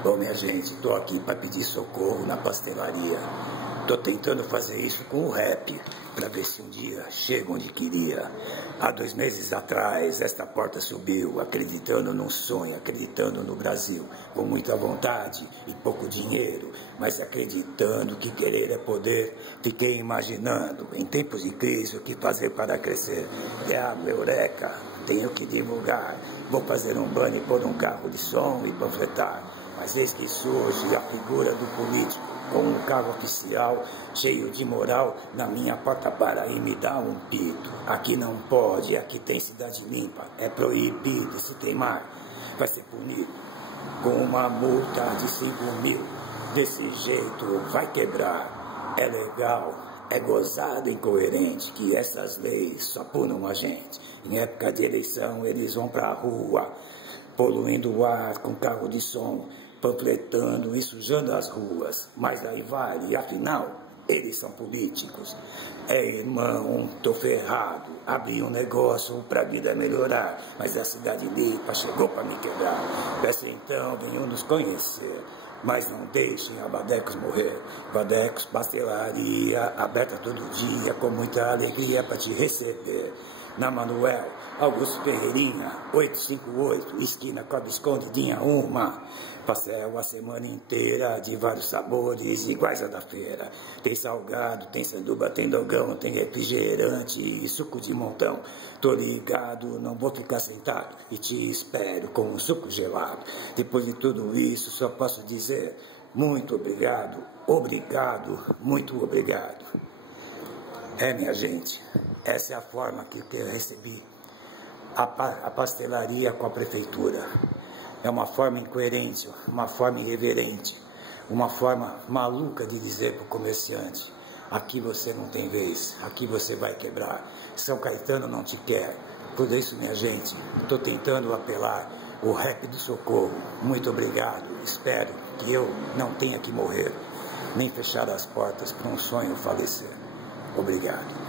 Bom, minha gente, tô aqui para pedir socorro na pastelaria. Tô tentando fazer isso com o rap, para ver se um dia chego onde queria. Há 2 meses atrás, esta porta subiu, acreditando num sonho, acreditando no Brasil, com muita vontade e pouco dinheiro, mas acreditando que querer é poder. Fiquei imaginando, em tempos de crise, o que fazer para crescer. É a eureka, tenho que divulgar. Vou fazer um banner, pôr um carro de som e panfletar. Mas eis que surge a figura do político, com um carro oficial, cheio de moral, na minha porta para e me dá um pito. Aqui não pode, aqui tem cidade limpa, é proibido, se queimar, vai ser punido com uma multa de 5.000. Desse jeito vai quebrar, é legal, é gozado, incoerente, que essas leis só punam a gente. Em época de eleição eles vão pra rua, poluindo o ar com carro de som, panfletando e sujando as ruas. Mas aí vale, afinal, eles são políticos. É, irmão, tô ferrado. Abri um negócio pra vida melhorar, mas a cidade limpa chegou pra me quebrar. Peço então, venham nos conhecer, mas não deixem a Badecos morrer. Badecos Pastelaria, aberta todo dia, com muita alegria pra te receber. Na Manuel Augusto Ferreirinha, 858, esquina com a Viscondidinha uma. Pastel a semana inteira, de vários sabores, iguais a da feira. Tem salgado, tem sanduba, tem dogão, tem refrigerante e suco de montão. Tô ligado, não vou ficar sentado e te espero com um suco gelado. Depois de tudo isso, só posso dizer muito obrigado, obrigado, muito obrigado. É, minha gente, essa é a forma que eu recebi a pastelaria com a prefeitura. É uma forma incoerente, uma forma irreverente, uma forma maluca de dizer para o comerciante: aqui você não tem vez, aqui você vai quebrar, São Caetano não te quer. Por isso, minha gente, estou tentando apelar o rap do socorro. Muito obrigado, espero que eu não tenha que morrer, nem fechar as portas para um sonho falecer. Obrigado.